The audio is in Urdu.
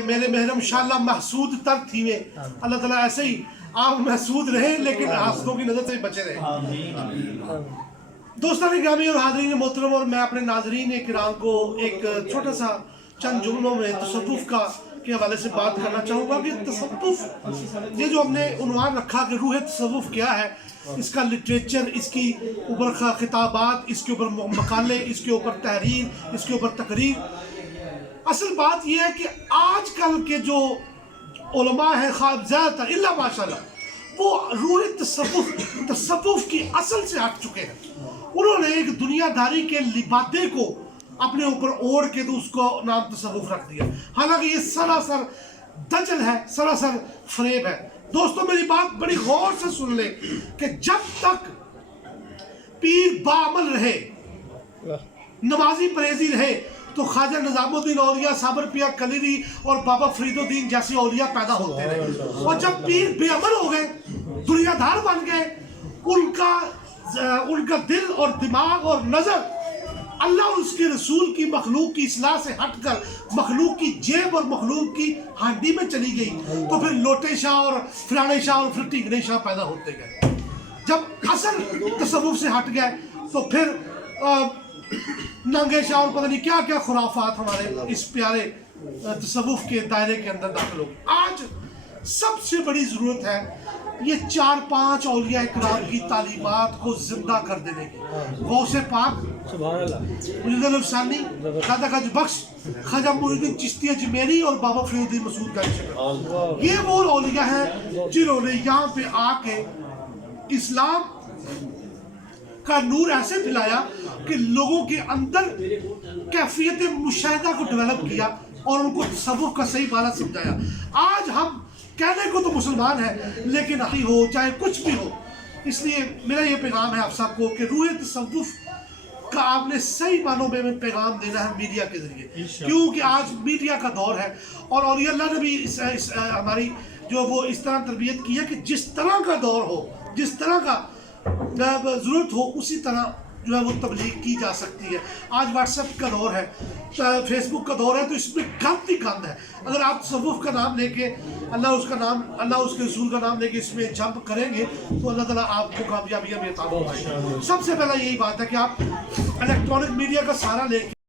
میرے محرم انشاءاللہ محسود تر تھی میں اللہ تعالیٰ ایسے ہی آپ محسود رہے لیکن حاسدوں کی نظر سے بچے رہے. دوستان گرامی اور حاضرین محترم، اور میں اپنے ناظرین کرام کو ایک چھوٹا سا چند جملوں میں تصوف کے حوالے سے بات کرنا چاہوں گا کہ تصوف یہ جو ہم نے عنوان رکھا کہ روح تصوف کیا ہے، اس کا لٹریچر، اس کی اوپر خطابات، اس کے اوپر مقالے، اس کے اوپر تحریر، اس کے اوپر تقریر. اصل بات یہ ہے کہ آج کل کے جو علماء ہیں خواب زیادہ تر اللہ ماشاءاللہ وہ روح تصوف کی اصل سے ہٹ چکے ہیں. انہوں نے ایک دنیا داری کے لبادے کو اپنے اوپر اوڑھ کے تو اس کو نام تصوف رکھ دیا، حالانکہ یہ سراسر دجل ہے، سراسر فریب ہے. دوستوں میری بات بڑی غور سے سن لیں کہ جب تک پیر باعمل رہے، نمازی پریزی رہے، تو خواجہ نظام الدین اولیاء، صابر پیا کلیری اور بابا فرید الدین جیسے اولیاء پیدا ہوتے رہے. اور جب پیر بے عمل ہو گئے، دنیا دار بن گئے، ان کا دل اور دماغ اور نظر اللہ اور اس کے رسول کی مخلوق کی اصلاح سے ہٹ کر مخلوق کی جیب اور مخلوق کی ہانڈی میں چلی گئی، تو پھر لوٹے شاہ اور فلانے شاہ اور پھر ٹیگرے شاہ پیدا ہوتے گئے. جب اصل تصوف سے ہٹ گئے تو پھر ننگے شاہ اور پتہ نہیں کیا کیا خرافات ہمارے اس پیارے تصوف کے دائرے کے اندر داخل ہو. آج سب سے بڑی ضرورت ہے یہ 4-5 اولیاء اکرام کی تعلیمات کو زندہ کر دینے کی. غوث پاک، مجید الافسانی، دادا گنج بخش، خواجہ معین الدین چشتی اجمیری اور بابا فرید الدین مسعود گنج، یہ وہ اولیاء ہیں جنہوں نے یہاں پہ آ کے اسلام کا نور ایسے پھیلایا کہ لوگوں کے اندر کیفیت مشاہدہ کو ڈیولپ کیا اور ان کو تصوف کا صحیح معنی سمجھایا. آج ہم کہنے کو تو مسلمان ہیں لیکن ہو چاہے کچھ بھی ہو، اس لیے میرا یہ پیغام ہے آپ سب کو کہ روح تصوف کا آپ نے صحیح معنوں میں پیغام دینا ہے میڈیا کے ذریعے، کیونکہ آج میڈیا کا دور ہے. اور اولیاء اللہ نے بھی ہماری جو وہ اس طرح تربیت کی ہے کہ جس طرح کا دور ہو، جس طرح کا ضرورت ہو، اسی طرح جو ہے وہ تبلیغ کی جا سکتی ہے. آج واٹس ایپ کا دور ہے، فیس بک کا دور ہے، تو اس میں گند ہی گند ہے. اگر آپ تصوف کا نام لے کے اللہ اس کے رسول کا نام لے کے اس میں جمپ کریں گے تو اللہ تعالیٰ آپ کو کامیابیاں عطا فرمائے گا. سب سے پہلا یہی بات ہے کہ آپ الیکٹرانک میڈیا کا سہارا لے کے